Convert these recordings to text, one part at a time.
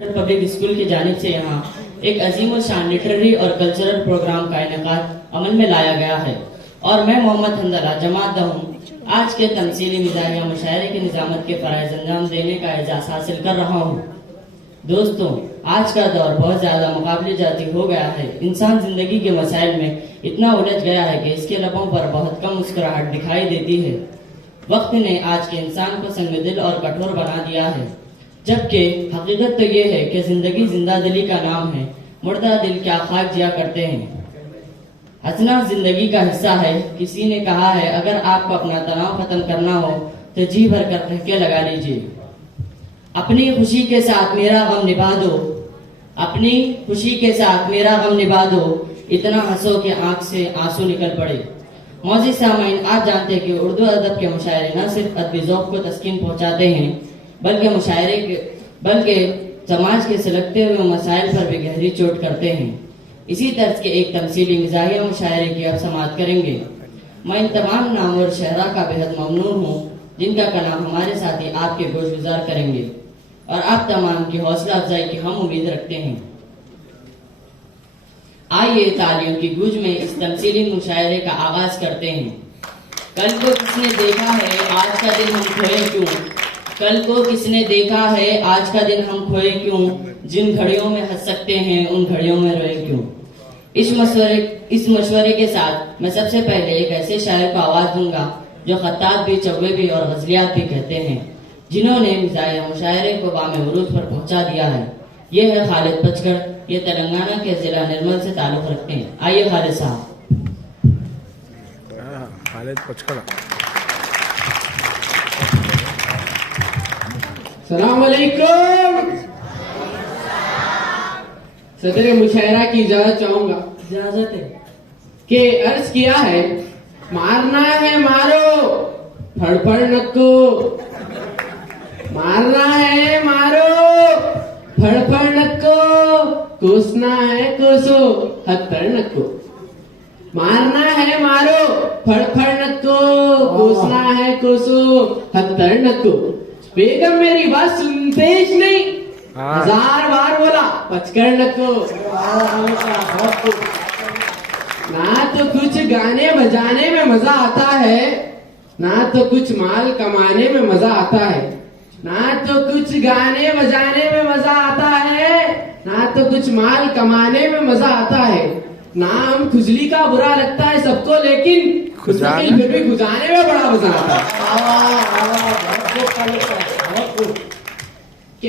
Public school की जानिब से यहाँ एक अजीम और शान लिटरेरी और कल्चरल प्रोग्राम का इनेकाद अमल में लाया गया है और मैं मोहम्मद हमदला जमात हूँ आज के तमसीली मिजाहिया मुशायरे के निजामत के फ़राइज़ अंजाम देने का एजाज़ हासिल कर रहा हूँ। दोस्तों, आज का दौर बहुत ज़्यादा मुकाबले जाती हो गया है। इंसान जिंदगी के मसाइल में इतना उलझ गया है कि इसके लबों पर बहुत कम मुस्कुराहट दिखाई देती है। वक्त ने आज के इंसान को संगदिल और कठोर बना दिया है, जबकि हकीकत तो ये है कि जिंदगी जिंदा दिली का नाम है, मुर्दा दिल क्या खाक जिया करते हैं। हंसना जिंदगी का हिस्सा है। किसी ने कहा है अगर आपको अपना तनाव खत्म करना हो तो जी भर कर ठहके लगा लीजिए। अपनी खुशी के साथ मेरा गम निभा दो, अपनी खुशी के साथ मेरा गम निभा दो, इतना हंसो कि आंख से आंसू निकल पड़े। मौजूद सामाइन, आप जानते हैं कि उर्दू अदब के मुशायरे न सिर्फ अदबी ज़ौक़ को तस्कीन पहुँचाते हैं बल्कि समाज के सिलगते हुए मसाइल पर भी गहरी चोट करते हैं। इसी तर्ज के एक तमसीली मिजाहिया मुशायरे की अब समाअत करेंगे। मैं इन तमाम नामवर शहरा का बेहद ममनून हूँ जिनका कलाम हमारे साथी आपके गोशगुजार करेंगे और आप तमाम की हौसला अफजाई की हम उम्मीद रखते हैं। आइए तालियों की गूंज में इस तमसीली मुशायरे का आगाज करते हैं। कल को किसने देखा है आज का दिन हम खोए क्यों, कल को किसने देखा है आज का दिन हम खोए क्यों, जिन घड़ियों में हंस सकते हैं उन घड़ियों में रोए क्यों। इस मशवरे के साथ मैं सबसे पहले एक ऐसे शायर को आवाज दूंगा जो खत्ताब भी, चौबे भी और गजलियात भी कहते हैं, जिन्होंने मिजाहिया मुशायरे को बामे उरूज पर पहुंचा दिया है। ये है खालिद पचकड़। ये तेलंगाना के जिला निर्मल से ताल्लुक रखते हैं। आइए खालिद साहब। खालिद पचकड़। सलाम अलैकुम। सदर मुशायरा की इजाजत चाहूंगा। इजाजत है कि अर्ज किया है, मारना है मारो फड़फड़ नक्को, मारना है मारो फड़फड़ नक्को, कोसना है कोसो हत्तर नक्को। मारना है मारो फड़फड़ नक्को, कोसना है कोसो हत्तर नक्को। बेगम मेरी बात सुनते ही नहीं, 1000 बार बोला पचकड़ नक्को। ना तो कुछ गाने बजाने में मजा आता है, ना तो कुछ माल कमाने में मजा आता है, ना तो कुछ गाने बजाने में मजा आता है, ना तो कुछ माल कमाने में मजा आता है। नाम खुजली का बुरा लगता है सबको, लेकिन मुस्तकिल फिर भी खुजाने में बड़ा मजा आता है।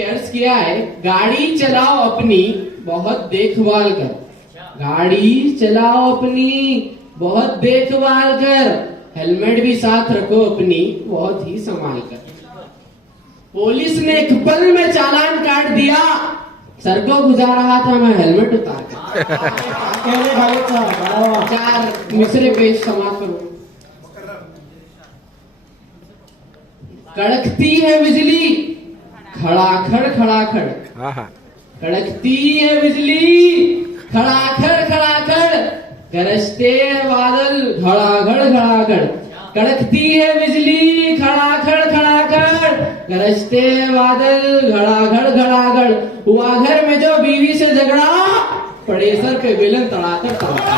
अर्ज किया है, गाड़ी चलाओ अपनी बहुत देखभाल कर, गाड़ी चलाओ अपनी बहुत देखभाल कर, हेलमेट भी साथ रखो अपनी बहुत ही संभाल कर। पुलिस ने एक पल में चालान काट दिया, सर को गुजार रहा था मैं हेलमेट उतार कर। 4 मिसरे पेश समाप्त करो। कड़कती है बिजली खड़ाखड़ खड़ाखड़, कड़कती है बिजली खड़ाखड़ खड़ाखड़, गरजते हैं बादल घड़ाघड़ घड़ाघड़। कड़कती है बिजली खड़ाखड़ खड़ाखड़, गरजते हैं बादल घड़ाघड़ घड़ाघड़। हुआ घर में जो बीवी से झगड़ा, पड़े सर पे बेलन तड़ाकर तड़ाकर।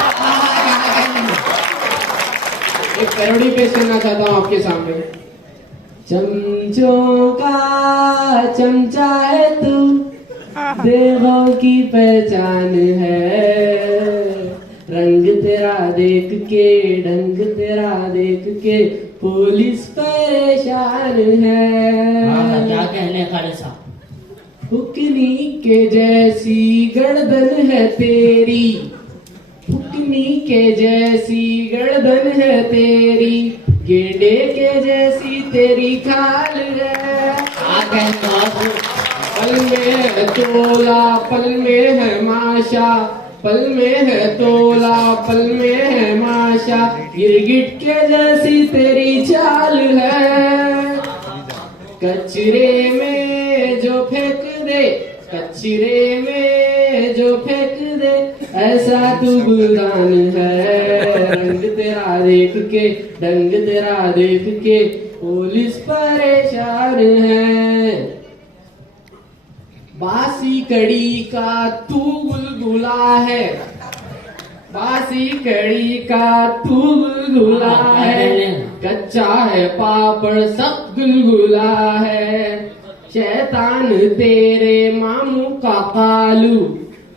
एक पैरोडी पेश करना चाहता हूँ आपके सामने। चमचों का चमचा है तू, देवों की पहचान है, रंग तेरा देख के ढंग तेरा देख के पुलिस परेशान है। क्या कहने खालिद साहब। फुकनी के जैसी गर्दन है तेरी, फुकनी के जैसी गर्दन है तेरी, गेंडे के जैसी तेरी खाल है। पल में है तोला पल में है माशा, पल में है तोला पल में है माशा, गिरगिट के जैसी तेरी चाल है। कचरे में जो फेंक दे, कचरे में जो फेंक दे, ऐसा तू गुलदान है, रंग तेरा देख के ढंग तेरा देख के पुलिस परेशान है। बासी कड़ी का तू गुलगुला है, बासी कड़ी का तू गुलगुला है, कच्चा है पापड़ सब गुलगुला है। शैतान तेरे मामू का कालू,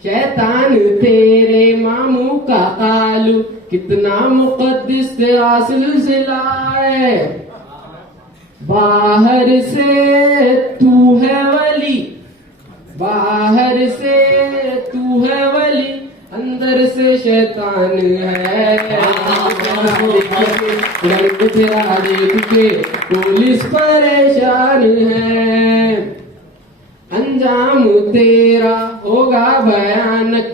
शैतान तेरे मामू का कालू, कितना मुकद्दस तेरा सिलसिला है। बाहर से तू है वली, बाहर से तू है वली, अंदर से शैतान है। रंग तेरा देख के पुलिस परेशान है। अंजाम तेरा होगा भयानक,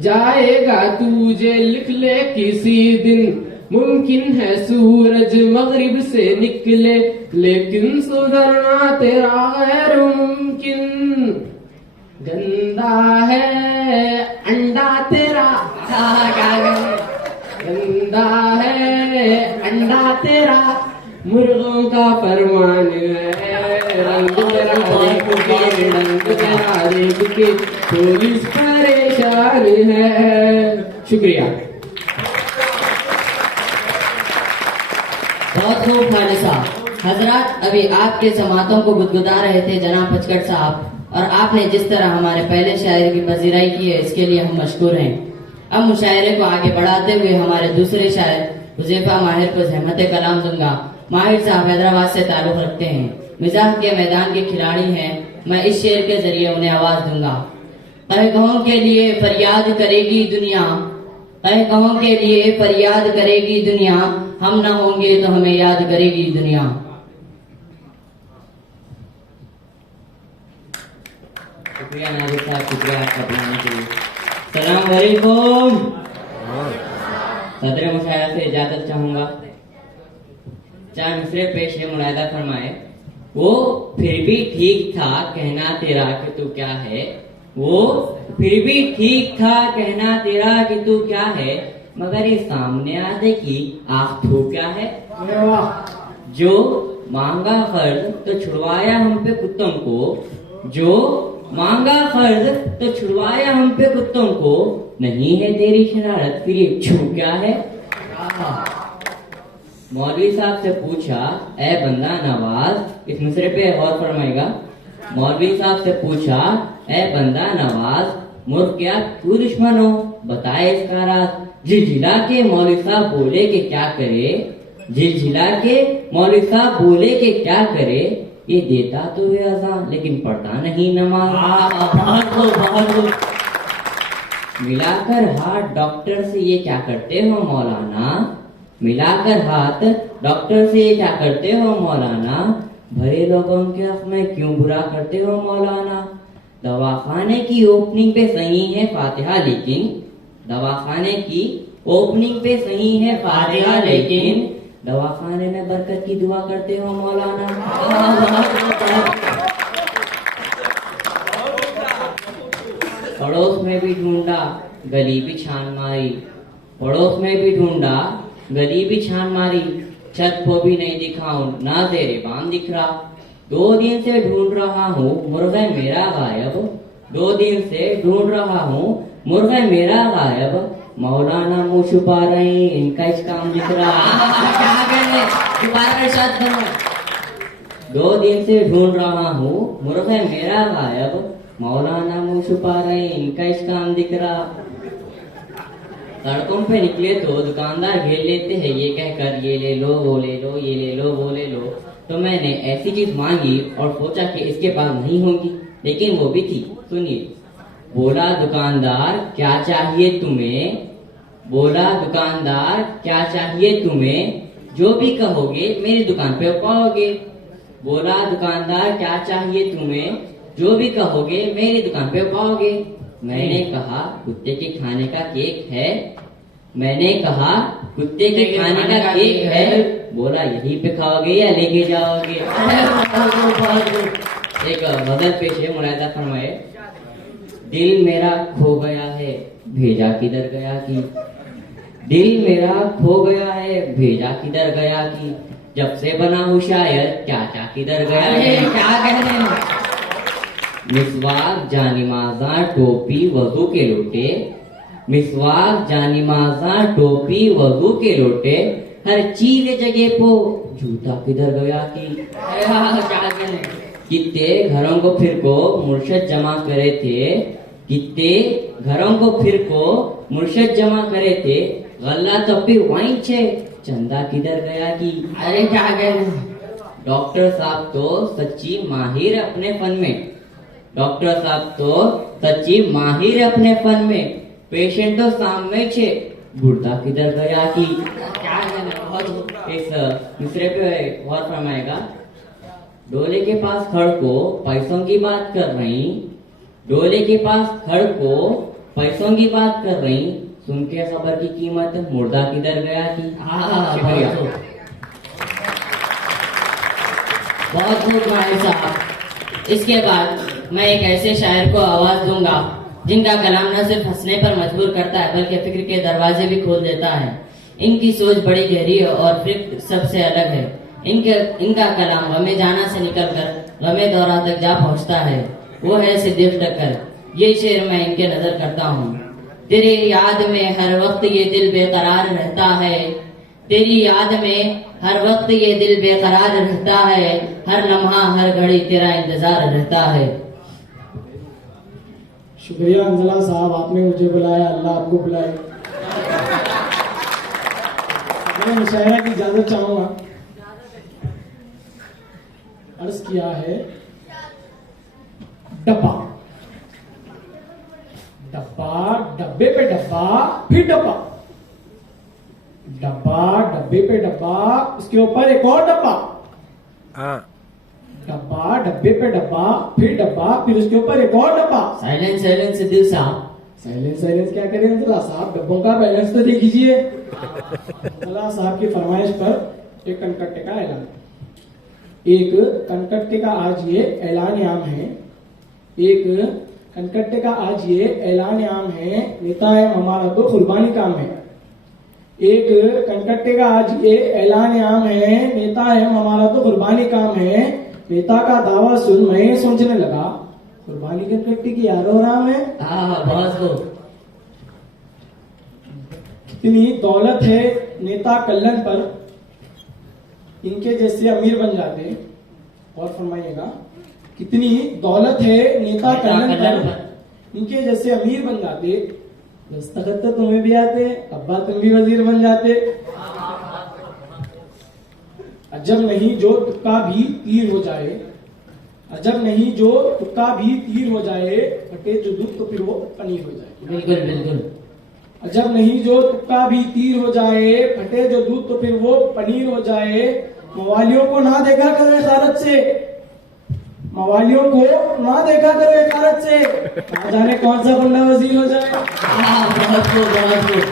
जाएगा तू जेल लिख ले किसी दिन। मुमकिन है सूरज मगरिब से निकले, लेकिन सुधरना तेरा गैर मुमकिन। गंदा है अंडा तेरा, गंदा है अंडा तेरा, मुर्गों का फरमान है। रंग तेरा देख के, रंग तेरा देख के पुलिस परेशान है। शुक्रिया। बहुत खूब खालिद साहब। हजरात, अभी आपके समातों को गुदगुदा रहे थे जनाब पचकड़ साहब, और आपने जिस तरह हमारे पहले शायरे की पजीराई की है, इसके लिए हम मशकूर हैं। अब मुशायरे को आगे बढ़ाते हुए हमारे दूसरे शायर हुज़ैफा माहिर को ज़हमत कलाम दूंगा। माहिर साहब हैदराबाद से ताल्लुक़ रखते हैं, मिजाह के मैदान के खिलाड़ी हैं। मैं इस शेर के जरिए उन्हें आवाज दूंगा। तहगहों के लिए फरियाद करेगी दुनिया, तहगहों के लिए फरियाद करेगी दुनिया, हम न होंगे तो हमें याद करेगी दुनिया। शुक्रिया नाजिर साहब, शुक्रिया आपका बुलाने के लिए। सलाम वालेकुम। सदर मुशायरा से इजाजत चाहूंगा। 4 मिसरे पेश है, मुलायदा फरमाए। वो फिर भी ठीक था कहना तेरा कि तू क्या है, वो फिर भी ठीक था कहना तेरा कि तू क्या है, मगर ये सामने आ देखी आख तू क्या है। जो मांगा फर्ज तो छुड़वाया हम पे कुत्तों को, जो मांगा फर्ज तो छुड़वाया हम पे कुत्तों को, नहीं है तेरी शरारत फिर ये छू क्या है। मौलवी साहब से पूछा ए बंदा नवाज, इस मिसरे पे गौर फरमाएगा। मौलवी साहब से पूछा ए बंदा नवाज, मुर्ख क्या तू दुश्मन हो, बताए इसका राज। झिलझिला के मौलवी साहब बोले कि क्या करे, झिलझिला के मौलवी साहब बोले कि क्या करे, ये देता तो है अज़ान लेकिन पढ़ता नहीं नमाज। मिलाकर हाथ डॉक्टर से ये क्या करते हो मौलाना, मिलाकर हाथ डॉक्टर से ये क्या करते हो मौलाना, भरे लोगों के हक में क्यों बुरा करते हो मौलाना। दवाखाने की ओपनिंग पे सही है फातिहा लेकिन, दवाखाने की ओपनिंग पे सही है फातिहा लेकिन, दवाखाने में बरकत की दुआ करते हो मौलाना। पड़ोस में भी ढूंढा गली भी छान मारी, पड़ोस में भी ढूंढा गली भी छान मारी, छत को भी नहीं दिखाऊं ना तेरे बांध दिख रहा। 2 दिन से ढूंढ रहा हूँ मुर्गा मेरा गायब, 2 दिन से ढूंढ रहा हूँ मुर्गा मेरा गायब, मौलाना मुँह छुपा रहे इनका इस काम दिख रहा। 2 दिन से ढूंढ रहा हूँ मुर्गा मेरा गायब, मौलाना मुँह छुपा रहे इनका इस काम दिख रहा। सड़कों पे निकले तो दुकानदार घेर लेते हैं ये कहकर ये ले लो वो ले लो ये ले लो वो ले लो। तो मैंने ऐसी चीज मांगी और सोचा कि इसके पास नहीं होगी, लेकिन वो भी थी। सुनिए, बोला दुकानदार क्या चाहिए तुम्हें, बोला दुकानदार क्या चाहिए तुम्हें, जो भी कहोगे मेरी दुकान पे पाओगे। बोला दुकानदार क्या चाहिए तुम्हें, जो भी कहोगे मेरी दुकान पे पाओगे। मैंने कहा कुत्ते के खाने का केक है, मैंने कहा कुत्ते के खाने का केक है, बोला यहीं पे खाओगे या लेके जाओगे। एक गजल पेश है, मुलायदा फरमाए। दिल मेरा खो गया है भेजा किधर गया की, दिल मेरा खो गया है भेजा किधर गया की, जब से बना हूँ शायर क्या क्या किधर गया है। क्या कहते हैं, मिसवाक जानिमाजा टोपी वजू के लोटे, मिसवाक जानिमाजा टोपी वजू के लोटे, हर चीज जगह पो जूता किधर गया की। अरे हाँ क्या कहने। कितने घरों को फिर को मुर्शद जमा करे थे, कितने घरों को फिर को मुर्शद जमा करे थे, गल्ला तो फिर वहीं छे, चंदा किधर गया की। अरे क्या कहने। डॉक्टर साहब तो सच्ची माहिर अपने फन में, डॉक्टर साहब तो सच्ची माहिर अपने फन में, पेशेंट तो सामने छे, गुर्दा किधर गया की। क्या कहने। बहुत इस दूसरे पे गौर फरमाएगा। डोले के पास खड़ को पैसों की बात कर रही, डोले के पास खड़ को पैसों की बात कर रही, सुन के खबर की कीमत मुर्दा किधर गया की। हाँ शुक्रिया। बहुत खूब माहिर साहब। इसके बाद मैं एक ऐसे शायर को आवाज दूंगा जिनका कलाम न सिर्फ हंसने पर मजबूर करता है बल्कि फिक्र के दरवाजे भी खोल देता है। इनकी सोच बड़ी गहरी है और फिक्र सबसे अलग है। इनका कलाम गमे जाना से निकलकर गमे दौरा तक जा पहुंचता है। वो है सिद्दीक टक्कर। ये शेर मैं इनके नजर करता हूँ। तेरी याद में हर वक्त ये दिल बेकरार रहता है, तेरी याद में हर वक्त ये दिल बेकरार रहता है, हर लम्हा हर घड़ी तेरा इंतजार रहता है। शुक्रिया अंजला साहब, आपने मुझे बुलाया, अल्लाह आपको बुलाए। मैं मुशायरा की इजाजत चाहूंगा। अर्ज किया है डब्बा, डब्बा डब्बे पे डब्बा फिर डब्बा, डब्बा डब्बे पे डब्बा उसके ऊपर एक और डब्बा, डब्बा डब्बे पे डब्बा फिर डब्बा फिर उसके ऊपर एक और डब्बा। साइलेंस साइलेंस सिद्दीक साहब। साइलेंस साइलेंस क्या करें अंजला साहब, डब्बों का बैलेंस तो देख लीजिए। अंजला साहब की फरमाइश पर एक कनकट्टे का ऐलान, एक कनकट्टे का आज ये ऐलान आम है, एक कनकट्टे का आज ये ऐलान आम है, नेता है हमारा तो कुर्बानी काम है। एक कनकट्टे का आज ये ऐलान आम है, नेता है हमारा तो कुर्बानी काम है। नेता का दावा सुन मैं सोचने लगा, कुर्बानी कनकट्टे की यारो राम है। हाँ बहुत खूब। कितनी दौलत है नेता कल्लन पर, इनके जैसे अमीर बन जाते। और फरमाइएगा, कितनी दौलत है नेता कल्लन पर, इनके जैसे अमीर बन जाते। दस्तखत तो तुम्हें भी आते, अब्बा तुम भी वजीर बन जाते। अजब नहीं जो तुक्का भी तीर हो जाए, अजब नहीं जो तुक्का भी तीर हो जाए, फटे जो दूध तो फिर वो पनीर हो जाए। बिल्कुल बिल्कुल। अजब नहीं जो तुक्का भी तीर हो जाए, फटे जो दूध तो फिर वो पनीर हो जाए। मवालियों को ना देखा करो इशारत से, मवालियों को ना देखा करो इशारत से, ना जाने कौन सा गुंडा वजीर हो जाए। हाँ बहुत खूब बहुत खूब।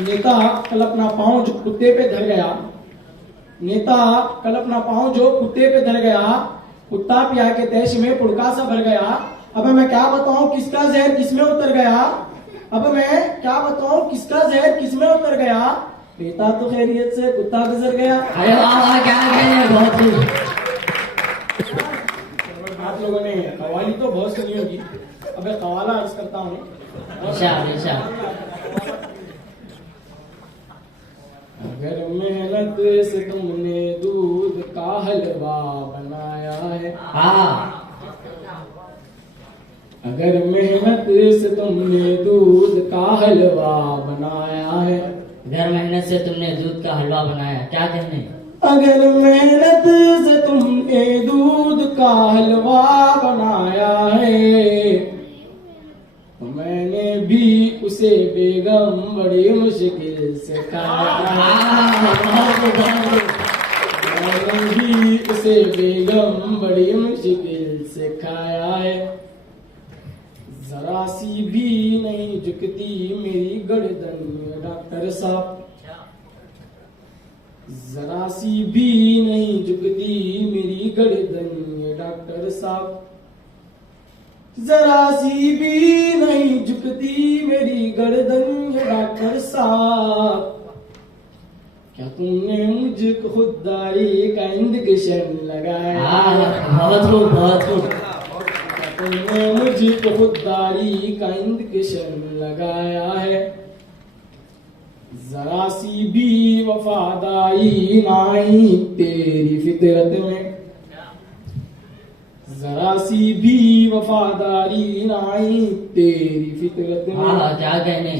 नेता कल अपना पांव जो कुत्ते पे धर गया, नेता कल अपना पांव जो कुत्ते पे धर गया, कुत्ता पिया के तैश में पुड़का सा भर गया। अब मैं क्या बताऊं किसका जहर किसमें उतर गया, अब मैं क्या बताऊं किसका जहर किसमें उतर गया। नेता तो खैरियत से, कुत्ता गुजर गया। अरे वाह वाह क्या कहने। बहुत खूब। आप लोगों ने कवाली तो बहुत सुनी होगी, अब मैं कवाला अर्ज करता हूँ। इरशाद इरशाद। अगर मेहनत से तुमने दूध का हलवा बनाया है, हाँ अगर मेहनत से तुमने दूध का हलवा बनाया है, घर मेहनत से तुमने दूध का हलवा बनाया, क्या कहने। अगर मेहनत से तुमने दूध का हलवा बनाया है, तो मैंने भी उसे बेगम बड़ी मुश्किल से खाया, मैंने भी उसे बेगम बड़ी मुश्किल से खाया है। जरा सी भी नहीं झुकती मेरी गर्दन डॉक्टर साहब, जरा सी भी नहीं झुकती मेरी गर्दन डॉक्टर साहब, जरा सी भी नहीं झुकती मेरी गर्दन डॉक्टर साहब। क्या तुमने मुझको खुददारी का इंजेक्शन लगाया? बहुत खूब, बहुत खूब। क्या तुमने मुझको खुददारी का इंजेक्शन लगाया है? जरा सी भी वफादारी नहीं तेरी फितरत में, जरा सी भी वफादारी नहीं तेरी फितरत में। क्या कहने।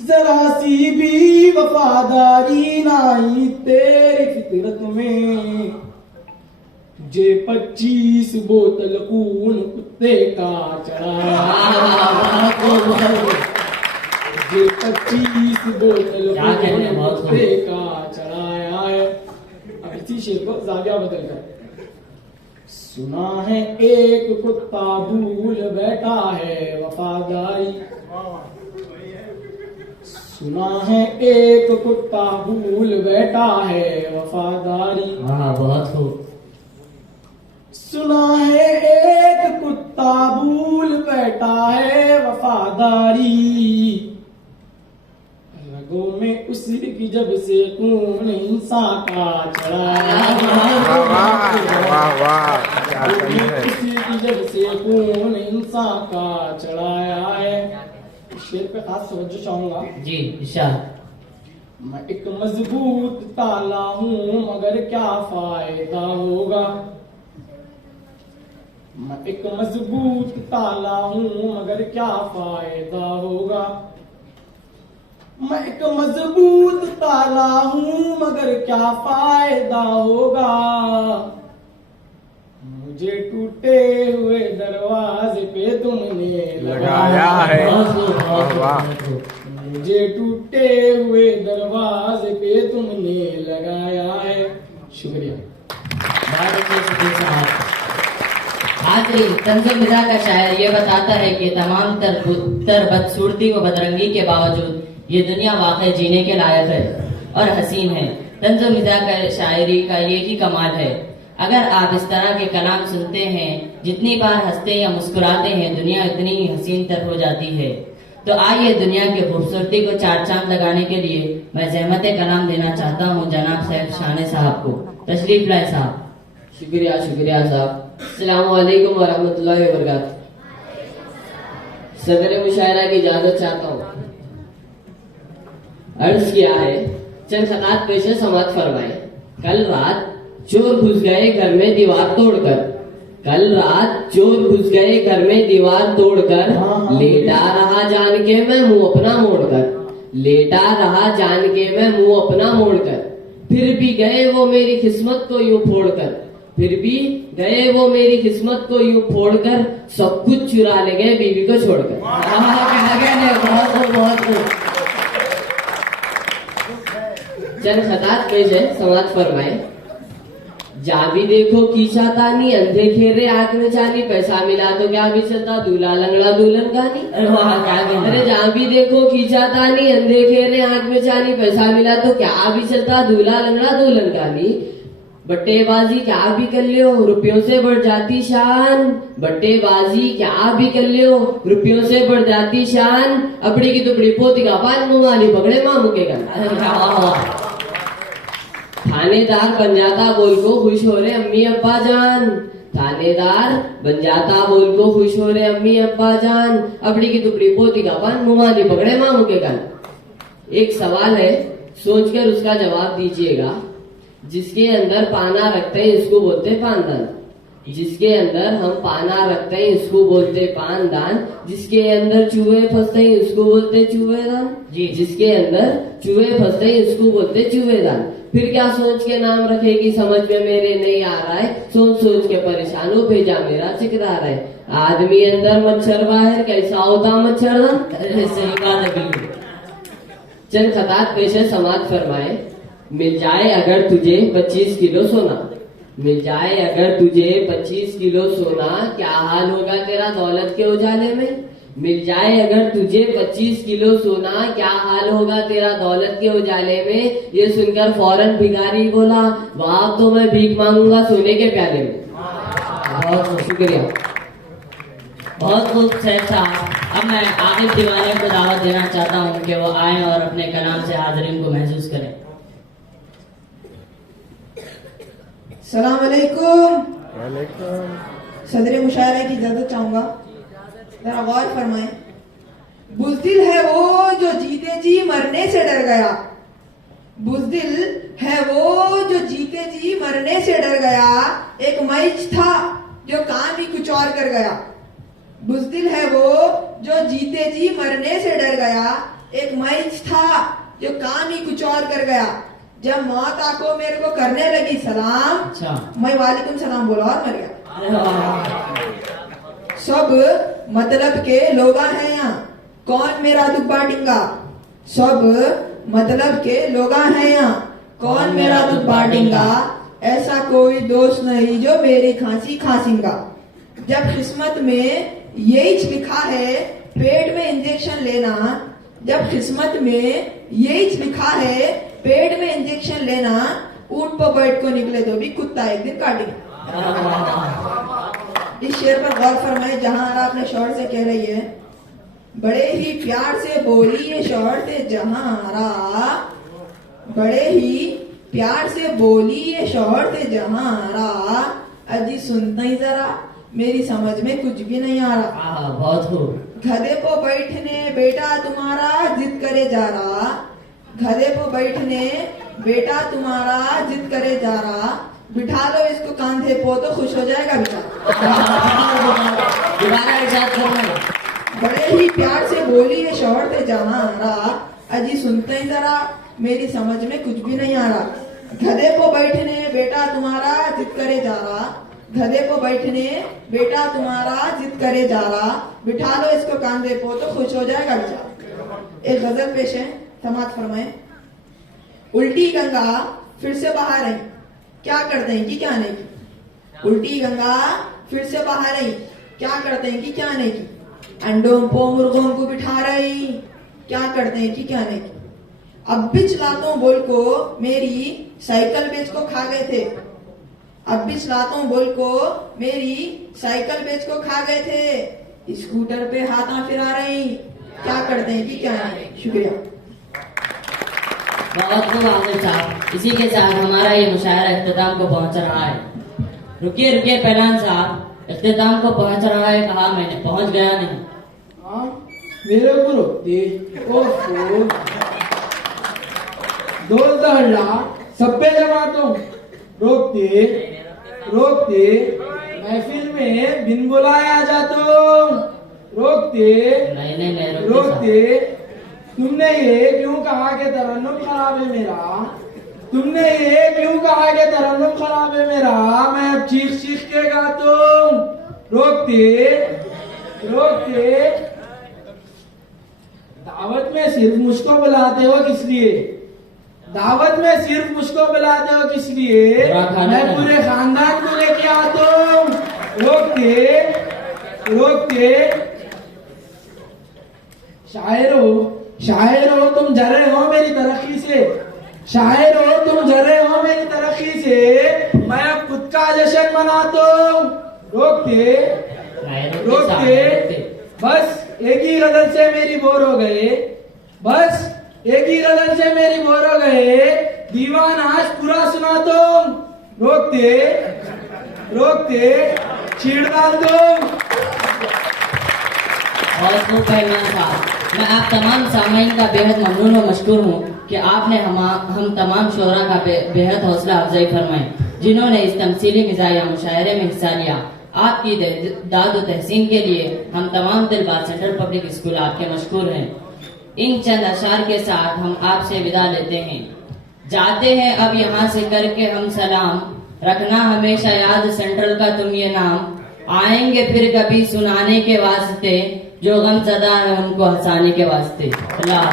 जरा सी भी वफादारी नहीं तेरी फितरत में, तुझे 25 बोतल खून कुत्ते का चढ़ाया। तुझे 25 बोतल खून कुत्ते का चढ़ाया है। अब इसी शेर को जाविया बदल कर, सुना है एक कुत्ता भूल बैठा है वफादारी, सुना है एक कुत्ता भूल बैठा है वफादारी। बहुत खूब। सुना है एक कुत्ता भूल बैठा है वफादारी, रगों में उसकी जब से खून इंसान का चढ़ाया। उसकी जब से खून इंसान का चढ़ाया है। शेर पे खास तवज्जो चाहूंगा जी, इरशाद। मैं एक मजबूत ताला हूं मगर क्या फायदा होगा, मैं एक मजबूत ताला हूं मगर क्या फायदा होगा, मैं एक मजबूत ताला हूं मगर क्या फायदा होगा, मुझे टूटे हुए दरवाजे पे तुमने लगाया है। मुझे टूटे हुए दरवाजे पे तुमने लगाया है। शुक्रिया। बहुत अच्छे शुक्रिया साहब। हाजिर तंज़ुल मिज़ाह का शायर ये बताता है कि तमाम तर बदसूरती व बदरंगी के बावजूद ये दुनिया वाकई जीने के लायक है और हसीन है। तंज़ुल मिज़ाह का शायरी का ये ही कमाल है। अगर आप इस तरह के कलाम सुनते हैं, जितनी बार हंसते या मुस्कुराते हैं, दुनिया इतनी ही हसीन तर हो जाती है। तो आइए दुनिया की खूबसूरती को चार चांद लगाने के लिए मैं ज़हमत कलाम देना चाहता हूँ जनाब सैफ शाने साहब को। तशरीफ लाए साहब। शुक्रिया शुक्रिया साहब। अस्सलाम वालेकुम वरहमतुल्लाहि वबरकातुहू। सदर मुशायरा की इजाजत चाहता हूँ। अर्ज किया है, चंद खतात पेशे समात फरमाए। कल रात चोर घुस गए घर में दीवार तोड़कर, कल रात चोर घुस गए घर में दीवार तोड़कर, लेटा रहा जान के मैं मुंह अपना मोड़कर, लेटा रहा जान के मैं मुंह अपना मोड़कर, फिर भी गए वो मेरी किस्मत को यूं फोड़कर, फिर भी गए वो मेरी किस्मत को यूं फोड़कर, सब कुछ चुरा ले गए बीवी को छोड़कर। चंद खतात पेश है, समाज फरमाए। जा भी देखो कीचा तानी, अंधे खेरे आग में चाली, पैसा मिला तो क्या भी चलता दूल्हा लंगड़ा दुल्हन गानी। अरे जहाँ भी देखो कीचा तानी, अंधे खेरे आग में चाली, पैसा मिला तो क्या भी चलता दूल्हा लंगड़ा दुल्हन गानी। बट्टेबाजी क्या भी कर लियो रुपयों से बढ़ जाती शान, बट्टेबाजी क्या भी कर लियो रुपयों से बढ़ जाती शान, अपनी की टुकड़ी पोती का पान मुंह वाली पकड़े मामू के गान। थानेदार बन जाता बोल को खुश हो रहे अम्मी अब्बा जान, थानेदार बन जाता बोल को खुश हो रहे अम्मी अब्बा जान, अपनी की टुकड़ी पोती का पान मुंह वाली पकड़े मामू के गान। एक सवाल है, सोचकर उसका जवाब दीजिएगा। जिसके अंदर पाना रखते हैं इसको बोलते पानदान, जिसके अंदर हम पाना रखते हैं इसको बोलते पानदान, जिसके अंदर चूहे फंसते हैं इसको बोलते चूहेदान, जिसके अंदर चूहे फंसते हैं इसको बोलते चूहेदान। फिर क्या सोच के नाम रखेगी समझ में मेरे नहीं आ रहा है, सोच सोच के परेशान हो भेजा मेरा चिकरा रहा है। आदमी अंदर मच्छर बाहर, कैसा होता मच्छरदान। सही बात है बिल्कुल। चंद खतात पेशे समाज फरमाए। मिल जाए अगर तुझे 25 किलो सोना, मिल जाए अगर तुझे 25 किलो सोना, क्या हाल होगा तेरा दौलत के उजाले में। मिल जाए अगर तुझे 25 किलो सोना, क्या हाल होगा तेरा दौलत के उजाले में। ये सुनकर फौरन भिखारी बोला, वाह तो मैं भीख मांगूंगा सोने के प्याले में। बहुत शुक्रिया। बहुत खूब सैफ साहब। अब मैं आकिब दीवाने को दावत देना चाहता हूँ कि वो आए और अपने कलाम से हाज़रीन को महसूस करें। सलाम अलैकुम। सदर मुशायरा की इजाजत चाहूंगा, जरा गौर फरमाएं। बुज़दिल है वो जो जीते जी मरने से डर गया, बुज़दिल है वो जो जीते जी मरने से डर गया, एक मैच था जो काम ही कुछ और कर गया। बुज़दिल है वो जो जीते जी मरने से डर गया, एक मैच था जो काम ही कुछ और कर गया। जब मौत आको मेरे को करने लगी सलाम, अच्छा। मैं वालेकुम सलाम बोला और मर गया। अरे वाह। सब मतलब के लोग हैं यहाँ, कौन मेरा दुख बांटेगा। सब मतलब के लोग हैं यहाँ, कौन मेरा दुख बांटेगा। ऐसा कोई दोस्त नहीं जो मेरी खांसी खांसीगा। जब किस्मत में यही लिखा है पेट में इंजेक्शन लेना, जब किस्मत में यही लिखा है पेट में इंजेक्शन लेना, ऊंट पर बैठ को निकले तो भी कुत्ता एक दिन काटेगा। इस शेर पर गौर फरमाए। जहां आपने शौहर से कह रही है, बड़े ही प्यार से बोली ये शौहर थे जहां, बड़े ही प्यार से बोली ये शौहर थे जहां, अजी सुनता ही जरा मेरी समझ में कुछ भी नहीं आ रहा। बहुत खूब। गधे को बैठने बेटा तुम्हारा जिद करे जा रहा, गधे को बैठने बेटा तुम्हारा जिद करे जा रहा, बिठा लो इसको कांधे पे तो खुश हो जाएगा बेटा। दोबारा इजाजत करना। बड़े ही प्यार से बोली ये शौहर थे जहां, अजी सुनते ही जरा मेरी समझ में कुछ भी नहीं आ रहा। गधे को बैठने बेटा तुम्हारा जिद करे जा रहा, गधे को बैठने बेटा तुम्हारा जिद करे जा रहा, बिठा लो इसको कांधे पे तो खुश हो जाएगा बेटा। एक गजल पेश है, समात फरमाए। उल्टी गंगा फिर से बाहर आई, क्या करते हैं कि क्या नहीं की। उल्टी गंगा फिर से बाहर आई, क्या करते हैं कि क्या नहीं की। अंडों को मुर्गों को बिठा रही, क्या करते हैं कि क्या नहीं की। अब भी चलातों बोल को मेरी साइकिल बेच को खा गए थे, अब भी चलातों बोल को मेरी साइकिल बेच को खा गए थे। स्कूटर पे हाथा फिरा रही, क्या करते हैं कि क्या नहीं। शुक्रिया। बहुत खूब आमिर साहब। इसी के साथ हमारा ये मुशायरा इख्तिताम को पहुंच रहा है। रुकिए रुकिए पहलवान साहब, इख्तिताम को पहुंच रहा है कहा मैंने, पहुंच गया नहीं। हाँ मेरे को रोकते, ओहो दो दहला सब्बे जमातों रोकते रोकते, महफिल में बिन बुलाए आ जाते, रोकते नहीं रोकते। तुमने ये क्यों कहा कि तरन्नुम खराब है मेरा, तुमने ये क्यों कहा कि तरन्नुम खराब है मेरा, मैं अब चीख चीख के गाता हूं। रोकते रोकते, दावत में सिर्फ मुझको बुलाते हो किस लिए, दावत में सिर्फ मुझको बुलाते हो किस लिए, मैं पूरे खानदान को लेके आता हूं। रोकते रोकते, शायर हो तुम जरे हो मेरी तरक्की से, शायर हो तुम जरे हो मेरी तरक्की से, मैं अब खुद का जश्न मनाता हूं। रोकते रोकते, बस एक ही गजल से मेरी बोर हो गए, बस एक ही गजल से मेरी बोर हो गए, दीवान आज पूरा सुनाता हूं। रोकते रोकते, छीड़ डाल दो। बहुत खूब पहलवान साहब। मैं आप तमाम सामीन का बेहद ममनून और मशकूर हूँ कि आपने हम तमाम शोरा का बेहद हौसला अफजाई फरमाई, जिन्होंने इस तमसीली मिजाया मुशायरे में हिस्सा लिया। आपकी दाद व तहसीन के लिए हम तमाम दिलबाग सेंट्रल पब्लिक स्कूल आपके मशकूर हैं। इन चंद अशार के साथ हम आपसे विदा लेते हैं। जाते हैं अब यहाँ से करके हम सलाम, रखना हमेशा याद सेंट्रल का तुम ये नाम, आएंगे फिर कभी सुनाने के वास्ते, जो गम ज़दा है उनको हंसाने के वास्ते। अल्लाह।